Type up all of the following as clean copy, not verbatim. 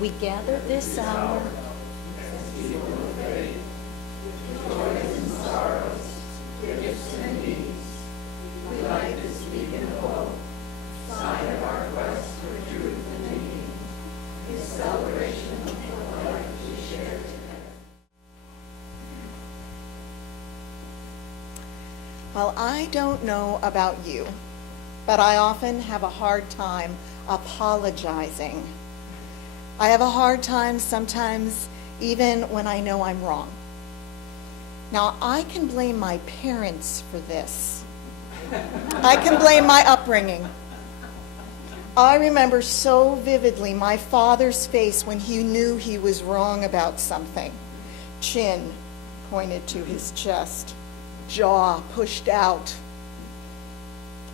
We gather this hour Well, I don't know about you, but I often have a hard time apologizing. I have a hard time sometimes even when I know I'm wrong. Now, I can blame my parents for this. I can blame my upbringing. I remember so vividly my father's face when he knew he was wrong about something. Chin pointed to his chest, jaw pushed out,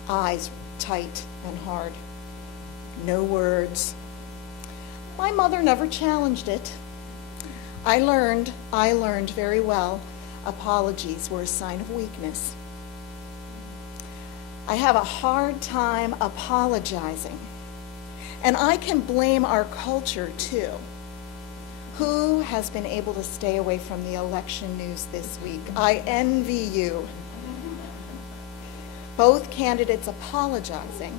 eyes tight and hard, no words. My mother never challenged it. I learned very well apologies were a sign of weakness. I have a hard time apologizing. And I can blame our culture too. Who has been able to stay away from the election news this week? I envy you. Both candidates apologizing,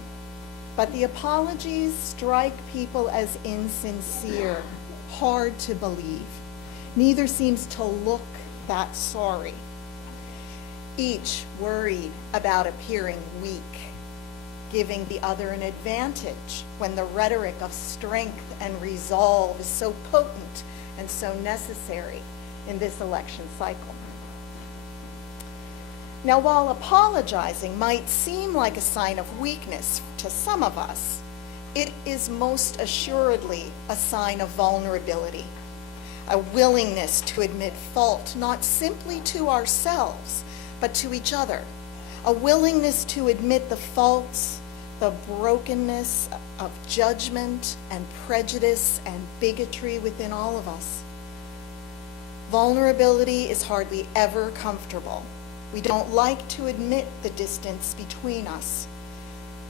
but the apologies strike people as insincere, hard to believe. Neither seems to look that sorry. Each worried about appearing weak, giving the other an advantage when the rhetoric of strength and resolve is so potent and so necessary in this election cycle. Now, while apologizing might seem like a sign of weakness to some of us, it is most assuredly a sign of vulnerability, a willingness to admit fault, not simply to ourselves, but to each other, a willingness to admit the faults, the brokenness of judgment and prejudice and bigotry within all of us. Vulnerability is hardly ever comfortable. We don't like to admit the distance between us.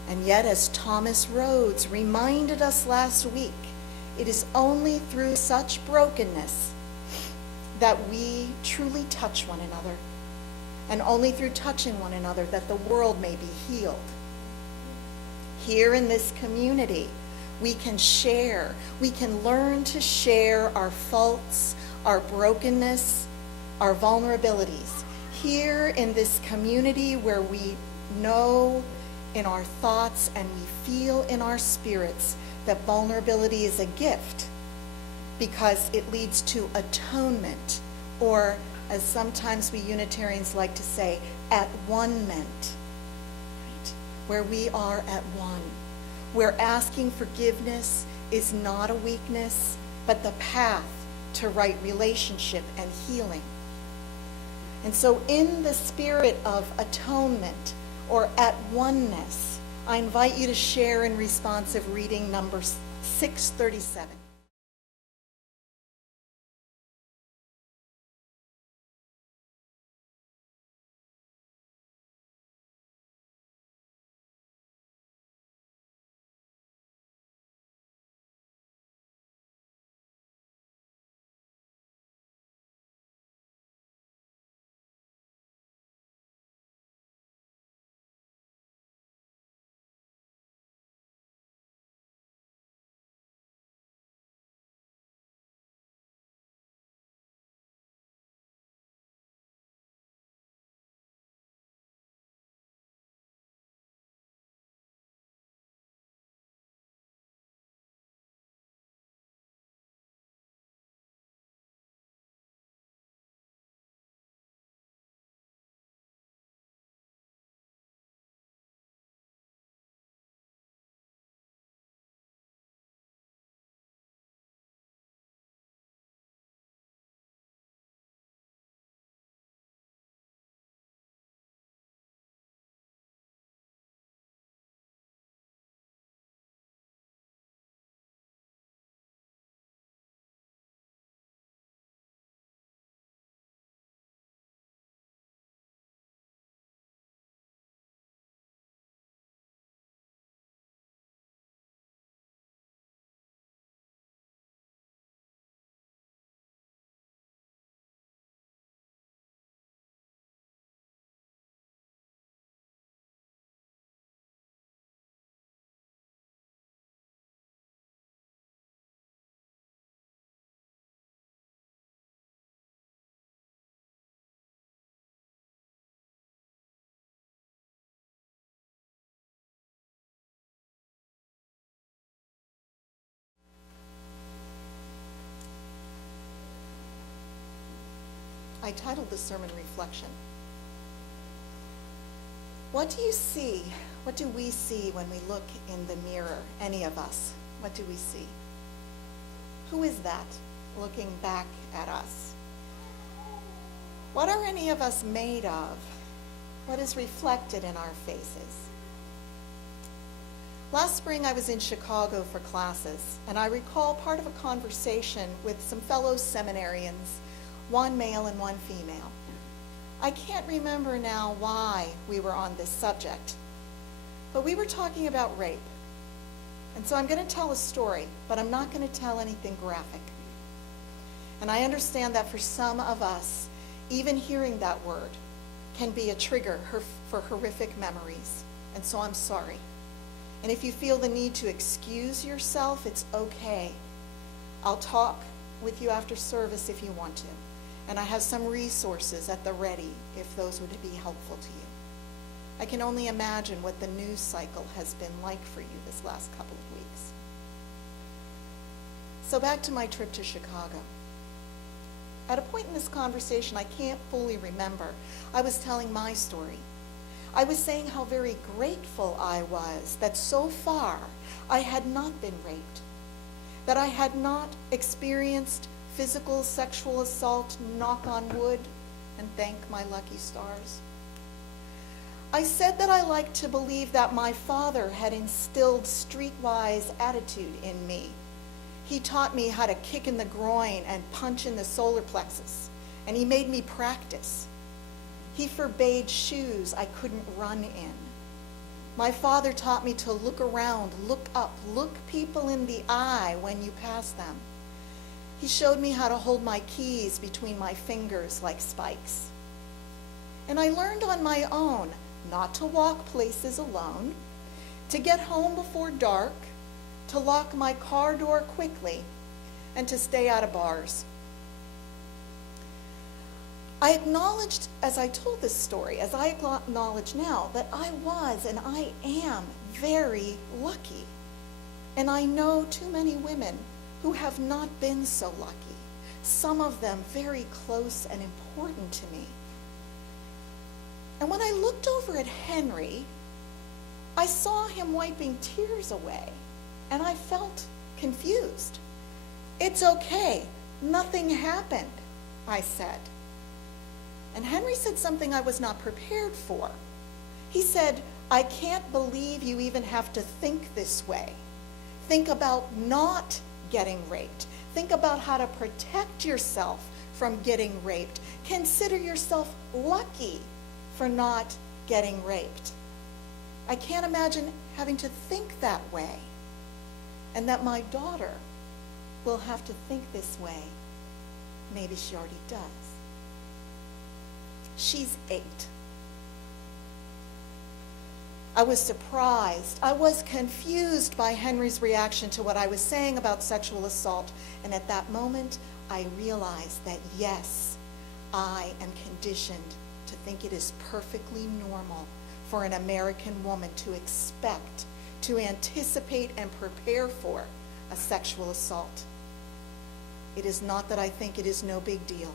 And yet, as Thomas Rhodes reminded us last week, it is only through such brokenness that we truly touch one another, and only through touching one another that the world may be healed. Here in this community, we can learn to share our faults, our brokenness, our vulnerabilities. Here in this community where we know in our thoughts and we feel in our spirits that vulnerability is a gift because it leads to atonement, or as sometimes we Unitarians like to say, at one-ment, right? Where we are at one, where asking forgiveness is not a weakness, but the path to right relationship and healing. And so in the spirit of atonement or at oneness, I invite you to share in responsive reading number 637. titled the sermon Reflection. What do you see? What do we see when we look in the mirror, any of us? What do we see? Who is that looking back at us? What are any of us made of? What is reflected in our faces? Last spring I was in Chicago for classes, and I recall part of a conversation with some fellow seminarians, one male and one female. I can't remember now why we were on this subject, but we were talking about rape. And so I'm going to tell a story, but I'm not going to tell anything graphic. And I understand that for some of us, even hearing that word can be a trigger for horrific memories. And so I'm sorry. And if you feel the need to excuse yourself, it's okay. I'll talk with you after service if you want to. And I have some resources at the ready if those would be helpful to you. I can only imagine what the news cycle has been like for you this last couple of weeks. So back to my trip to Chicago. At a point in this conversation I can't fully remember, I was telling my story. I was saying how very grateful I was that so far I had not been raped, that I had not experienced physical sexual assault, knock on wood, and thank my lucky stars. I said that I liked to believe that my father had instilled streetwise attitude in me. He taught me how to kick in the groin and punch in the solar plexus, and he made me practice. He forbade shoes I couldn't run in. My father taught me to look around, look up, look people in the eye when you pass them. He showed me how to hold my keys between my fingers like spikes. And I learned on my own not to walk places alone, to get home before dark, to lock my car door quickly, and to stay out of bars. I acknowledged, as I told this story, as I acknowledge now, that I was and I am very lucky. And I know too many women who have not been so lucky, some of them very close and important to me. And when I looked over at Henry, I saw him wiping tears away, and I felt confused. "It's okay, nothing happened," I said. And Henry said something I was not prepared for. He said, "I can't believe you even have to think this way. Think about not getting raped. Think about how to protect yourself from getting raped. Consider yourself lucky for not getting raped. I can't imagine having to think that way, and that my daughter will have to think this way. Maybe she already does." She's 8. I was surprised. I was confused by Henry's reaction to what I was saying about sexual assault. And at that moment, I realized that yes, I am conditioned to think it is perfectly normal for an American woman to expect, to anticipate and prepare for a sexual assault. It is not that I think it is no big deal,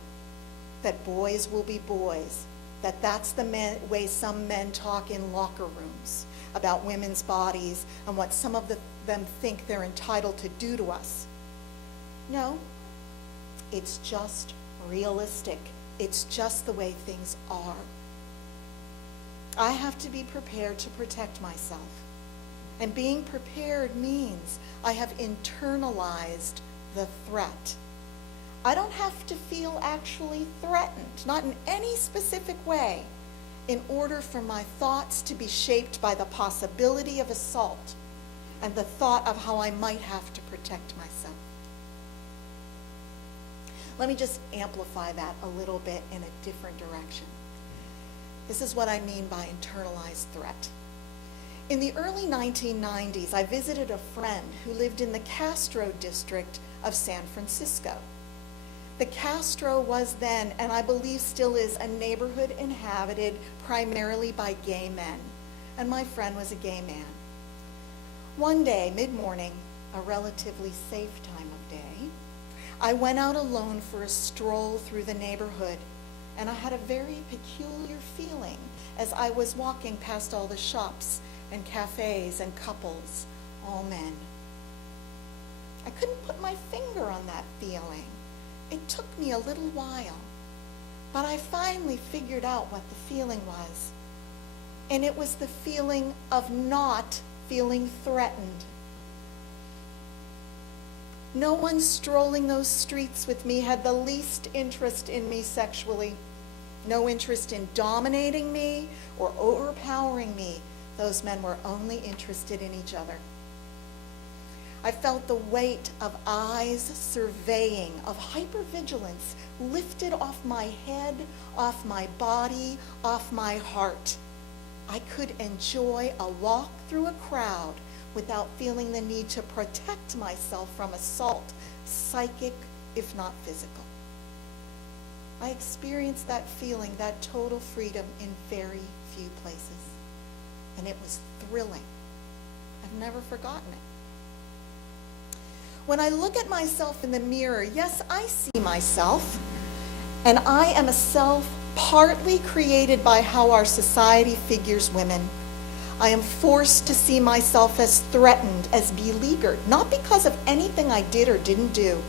that boys will be boys, that that's the way some men talk in locker rooms about women's bodies and what some of them think they're entitled to do to us. No, it's just realistic. It's just the way things are. I have to be prepared to protect myself. And being prepared means I have internalized the threat. I don't have to feel actually threatened, not in any specific way, in order for my thoughts to be shaped by the possibility of assault and the thought of how I might have to protect myself. Let me just amplify that a little bit in a different direction. This is what I mean by internalized threat. In the early 1990s, I visited a friend who lived in the Castro district of San Francisco. The Castro was then, and I believe still is, a neighborhood inhabited primarily by gay men, and my friend was a gay man. One day, mid-morning, a relatively safe time of day, I went out alone for a stroll through the neighborhood, and I had a very peculiar feeling as I was walking past all the shops and cafes and couples, all men. I couldn't put my finger on that feeling. It took me a little while, but I finally figured out what the feeling was. And it was the feeling of not feeling threatened. No one strolling those streets with me had the least interest in me sexually. No interest in dominating me or overpowering me. Those men were only interested in each other. I felt the weight of eyes surveying, of hypervigilance lifted off my head, off my body, off my heart. I could enjoy a walk through a crowd without feeling the need to protect myself from assault, psychic, if not physical. I experienced that feeling, that total freedom, in very few places. And it was thrilling. I've never forgotten it. When I look at myself in the mirror, yes, I see myself, and I am a self partly created by how our society figures women. I am forced to see myself as threatened, as beleaguered, not because of anything I did or didn't do,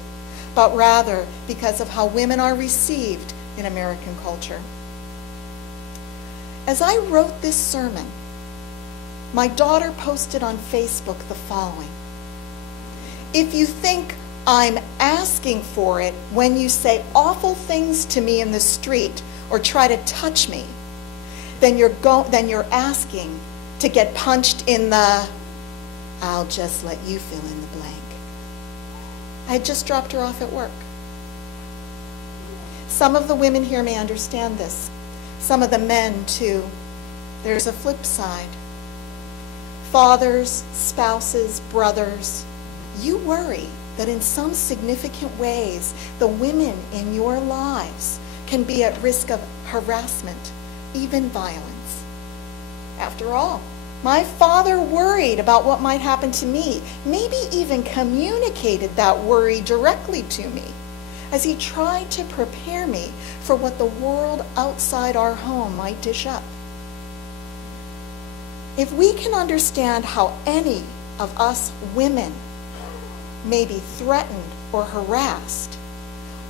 but rather because of how women are received in American culture. As I wrote this sermon, my daughter posted on Facebook the following: "If you think I'm asking for it when you say awful things to me in the street or try to touch me, then you're asking to get punched in the, I'll just let you fill in the blank." I had just dropped her off at work. Some of the women here may understand this. Some of the men, too. There's a flip side. Fathers, spouses, brothers, you worry that in some significant ways, the women in your lives can be at risk of harassment, even violence. After all, my father worried about what might happen to me, maybe even communicated that worry directly to me as he tried to prepare me for what the world outside our home might dish up. If we can understand how any of us women may be threatened or harassed,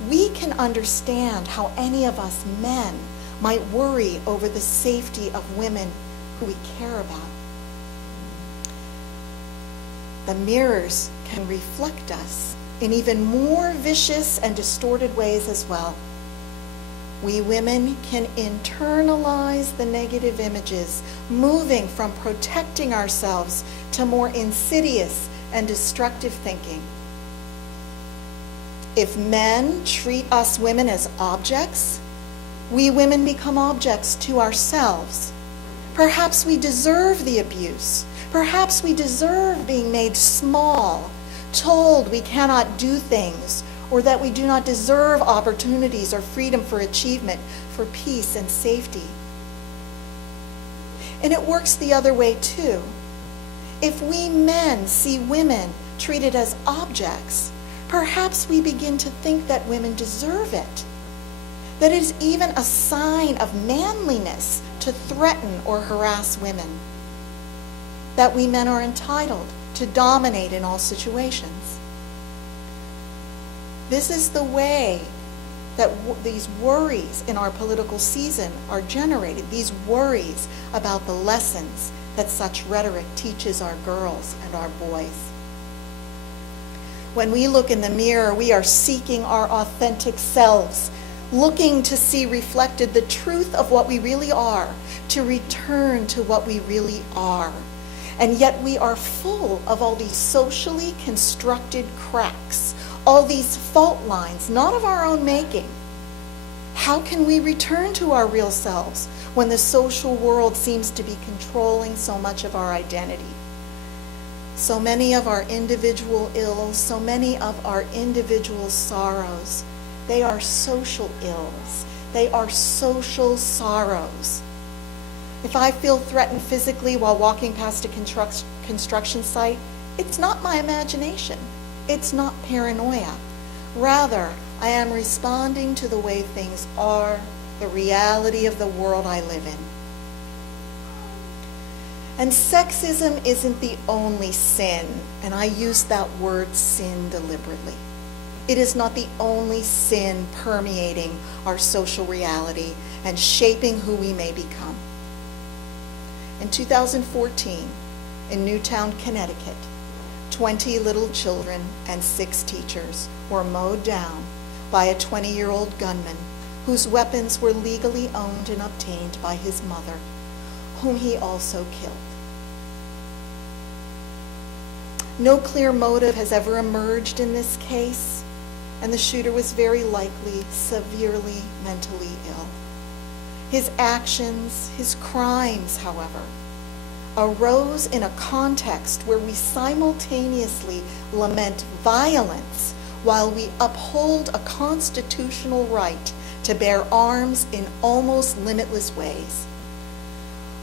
we can understand how any of us men might worry over the safety of women who we care about. The mirrors can reflect us in even more vicious and distorted ways as well. We women can internalize the negative images, moving from protecting ourselves to more insidious and destructive thinking. If men treat us women as objects, we women become objects to ourselves. Perhaps we deserve the abuse. Perhaps we deserve being made small, told we cannot do things, or that we do not deserve opportunities or freedom for achievement, for peace and safety. And it works the other way too. If we men see women treated as objects, perhaps we begin to think that women deserve it, that it is even a sign of manliness to threaten or harass women, that we men are entitled to dominate in all situations. This is the way that these worries in our political season are generated, these worries about the lessons that such rhetoric teaches our girls and our boys. When we look in the mirror, we are seeking our authentic selves, looking to see reflected the truth of what we really are, to return to what we really are. And yet we are full of all these socially constructed cracks, all these fault lines, not of our own making. How can we return to our real selves when the social world seems to be controlling so much of our identity? So many of our individual ills, so many of our individual sorrows, they are social ills. They are social sorrows. If I feel threatened physically while walking past a construction site, it's not my imagination. It's not paranoia. Rather, I am responding to the way things are, the reality of the world I live in. And sexism isn't the only sin, and I use that word sin deliberately. It is not the only sin permeating our social reality and shaping who we may become. In 2014, in Newtown, Connecticut, 20 little children and 6 teachers were mowed down by a 20-year-old gunman whose weapons were legally owned and obtained by his mother, whom he also killed. No clear motive has ever emerged in this case, and the shooter was very likely severely mentally ill. His actions, his crimes, however, arose in a context where we simultaneously lament violence while we uphold a constitutional right to bear arms in almost limitless ways.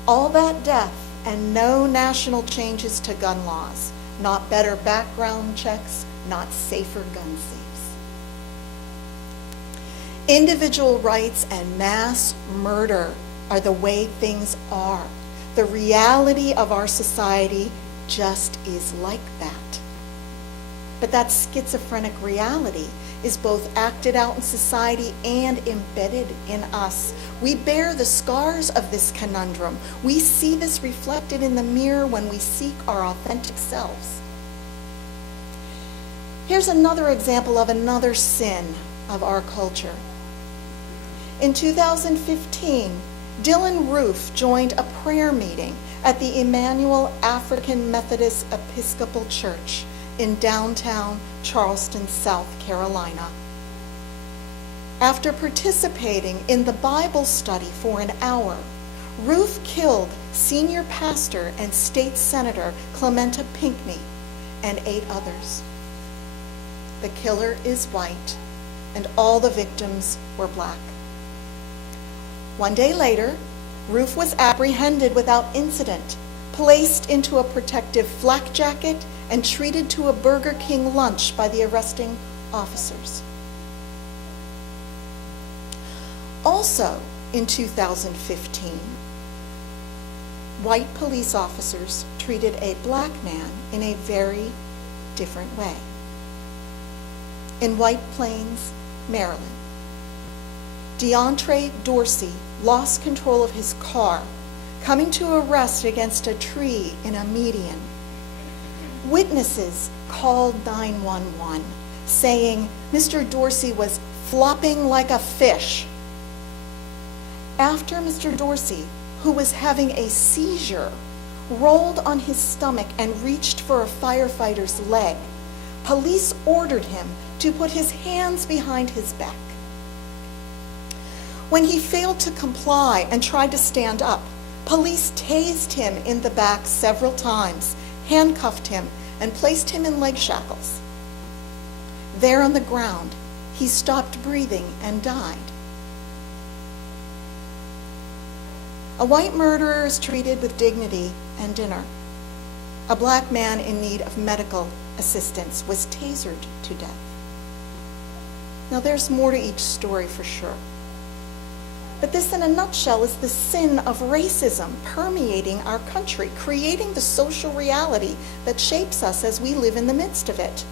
All that death and no national changes to gun laws, not better background checks, not safer gun safes. Individual rights and mass murder are the way things are. The reality of our society just is like that. But that schizophrenic reality is both acted out in society and embedded in us. We bear the scars of this conundrum. We see this reflected in the mirror when we seek our authentic selves. Here's another example of another sin of our culture. In 2015, Dylan Roof joined a prayer meeting at the Emmanuel African Methodist Episcopal Church in downtown Charleston, South Carolina. After participating in the Bible study for an hour, Roof killed senior pastor and state senator Clementa Pinckney and 8 others. The killer is white, and all the victims were black. One day later, Roof was apprehended without incident, placed into a protective flak jacket, and treated to a Burger King lunch by the arresting officers. Also in 2015, white police officers treated a black man in a very different way. In White Plains, Maryland, DeAndre Dorsey lost control of his car, coming to a rest against a tree in a median. Witnesses called 911, saying Mr. Dorsey was flopping like a fish. After Mr. Dorsey, who was having a seizure, rolled on his stomach and reached for a firefighter's leg, police ordered him to put his hands behind his back. When he failed to comply and tried to stand up, police tased him in the back several times, handcuffed him, and placed him in leg shackles. There on the ground, he stopped breathing and died. A white murderer is treated with dignity and dinner. A black man in need of medical assistance was tasered to death. Now there's more to each story for sure. But this, in a nutshell, is the sin of racism permeating our country, creating the social reality that shapes us as we live in the midst of it.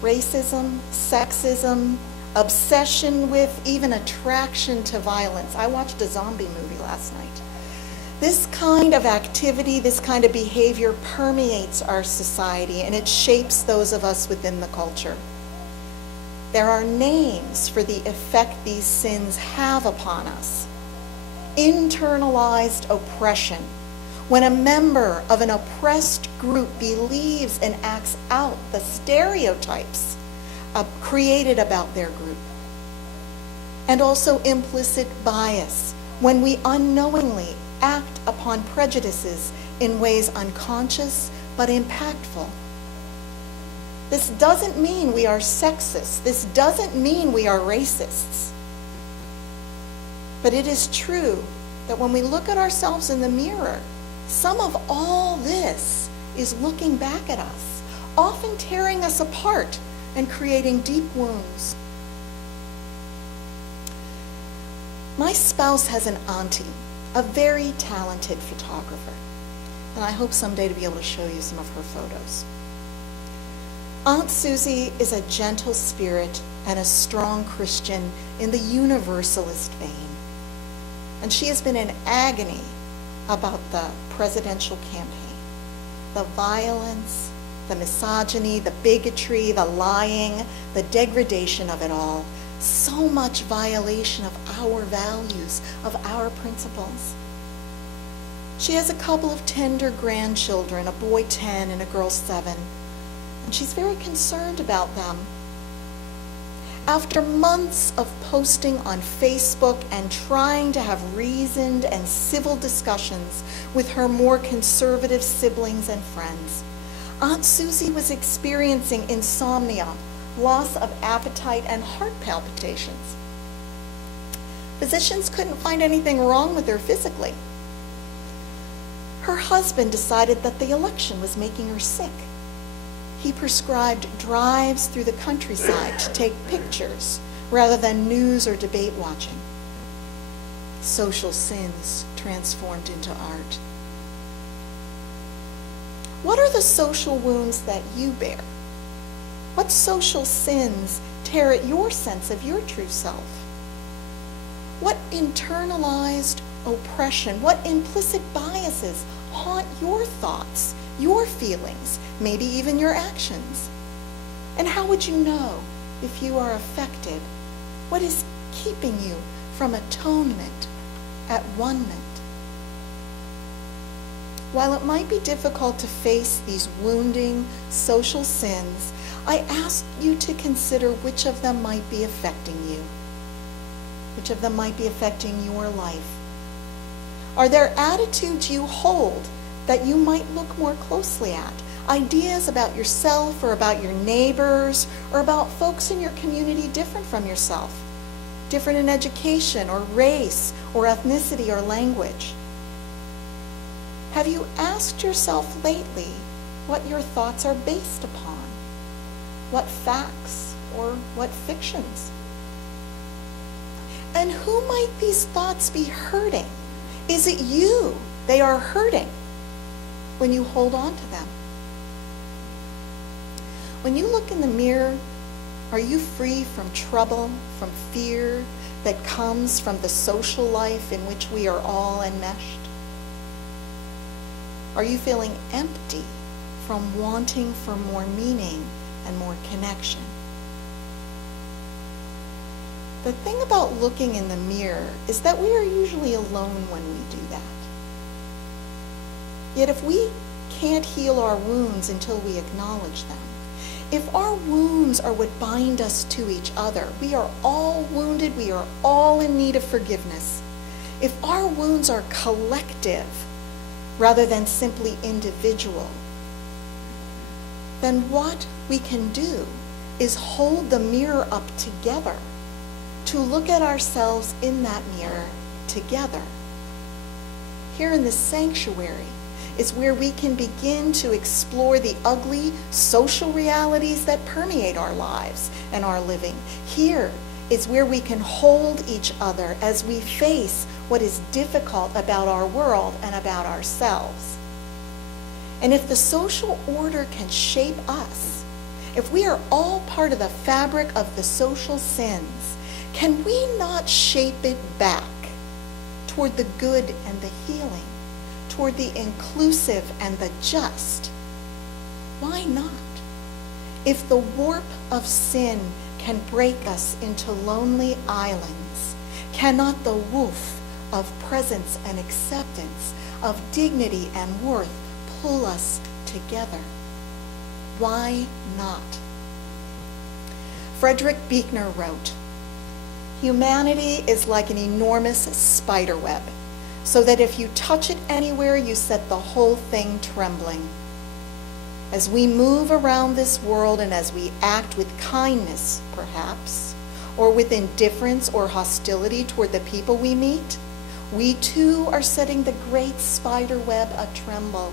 Racism, sexism, obsession with, even attraction to violence. I watched a zombie movie last night. This kind of activity, this kind of behavior permeates our society, and it shapes those of us within the culture. There are names for the effect these sins have upon us. Internalized oppression, when a member of an oppressed group believes and acts out the stereotypes created about their group. And also implicit bias, when we unknowingly act upon prejudices in ways unconscious but impactful. This doesn't mean we are sexist. This doesn't mean we are racists. But it is true that when we look at ourselves in the mirror, some of all this is looking back at us, often tearing us apart and creating deep wounds. My spouse has an auntie, a very talented photographer, and I hope someday to be able to show you some of her photos. Aunt Susie is a gentle spirit and a strong Christian in the Universalist vein, and she has been in agony about the presidential campaign. The violence, the misogyny, the bigotry, the lying, the degradation of it all. So much violation of our values, of our principles. She has a couple of tender grandchildren, a boy 10 and a girl 7, and she's very concerned about them. After months of posting on Facebook and trying to have reasoned and civil discussions with her more conservative siblings and friends, Aunt Susie was experiencing insomnia, loss of appetite, and heart palpitations. Physicians couldn't find anything wrong with her physically. Her husband decided that the election was making her sick. He prescribed drives through the countryside to take pictures rather than news or debate watching. Social sins transformed into art. What are the social wounds that you bear? What social sins tear at your sense of your true self? What internalized oppression, what implicit biases haunt your thoughts, your feelings, maybe even your actions? And how would you know if you are affected? What is keeping you from atonement, at one-ment? While it might be difficult to face these wounding social sins, I ask you to consider which of them might be affecting you, which of them might be affecting your life. Are there attitudes you hold that you might look more closely at? Ideas about yourself or about your neighbors or about folks in your community different from yourself, different in education or race or ethnicity or language? Have you asked yourself lately what your thoughts are based upon? What facts or what fictions? And who might these thoughts be hurting? Is it you they are hurting when you hold on to them? When you look in the mirror, are you free from trouble, from fear that comes from the social life in which we are all enmeshed? Are you feeling empty from wanting for more meaning and more connection? The thing about looking in the mirror is that we are usually alone when we do that. Yet if we can't heal our wounds until we acknowledge them, if our wounds are what bind us to each other, we are all wounded, we are all in need of forgiveness. If our wounds are collective rather than simply individual, then what we can do is hold the mirror up together to look at ourselves in that mirror together. Here in the sanctuary is where we can begin to explore the ugly social realities that permeate our lives and our living. Here is where we can hold each other as we face what is difficult about our world and about ourselves. And if the social order can shape us, if we are all part of the fabric of the social sins, can we not shape it back toward the good and the healing, toward the inclusive and the just? Why not? If the warp of sin can break us into lonely islands, cannot the woof of presence and acceptance, of dignity and worth pull us together? Why not? Frederick Buechner wrote, "Humanity is like an enormous spider web, so that if you touch it anywhere, you set the whole thing trembling. As we move around this world and as we act with kindness, perhaps, or with indifference or hostility toward the people we meet, we too are setting the great spider web a-tremble.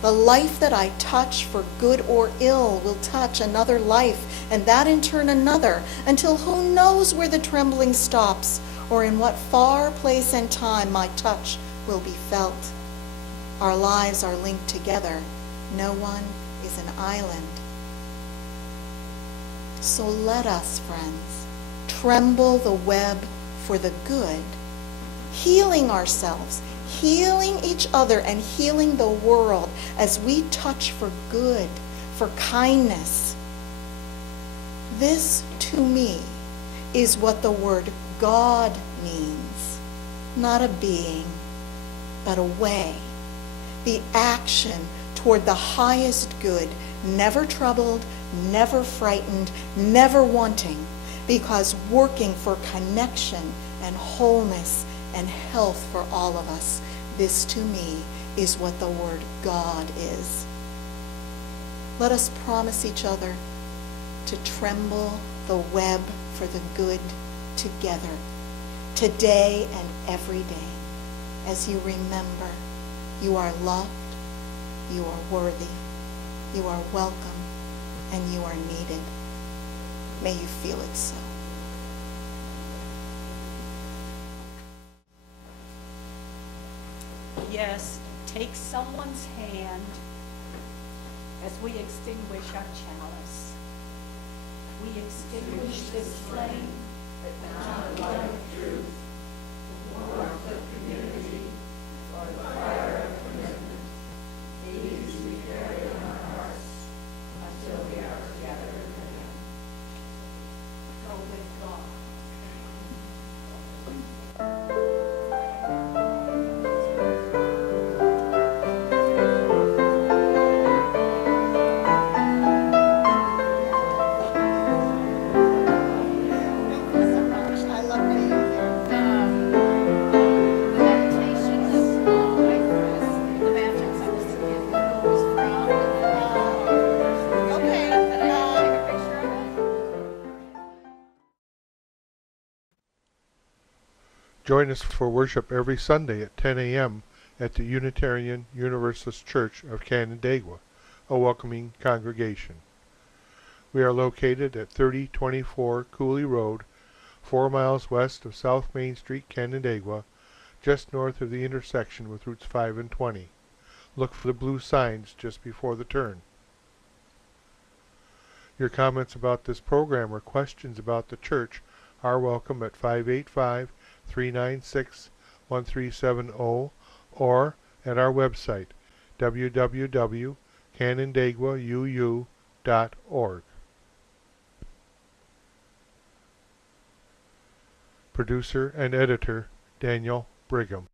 The life that I touch for good or ill will touch another life, and that in turn another, until who knows where the trembling stops, or in what far place and time my touch will be felt. Our lives are linked together. No one is an island. So let us, friends, tremble the web for the good, healing ourselves, healing each other, and healing the world as we touch for good, for kindness. This, to me, is what the word God means. Not a being, but a way. The action toward the highest good, never troubled, never frightened, never wanting, because working for connection and wholeness and health for all of us. This, to me, is what the word God is. Let us promise each other to tremble the web for the good together, today and every day, as you remember you are loved, you are worthy, you are welcome, and you are needed. May you feel it so. Yes, take someone's hand as we extinguish our chalice. We extinguish this flame that now the light of truth, the warmth of community, for the fire of commitment. These we carry in our hearts until we are together again. Go with God. Join us for worship every Sunday at 10 a.m. at the Unitarian Universalist Church of Canandaigua, a welcoming congregation. We are located at 3024 Cooley Road, 4 miles west of South Main Street, Canandaigua, just north of the intersection with Routes 5 and 20. Look for the blue signs just before the turn. Your comments about this program or questions about the church are welcome at 585-396-1370 or at our website, www.canandaiguauu.org. Producer and editor, Daniel Brigham.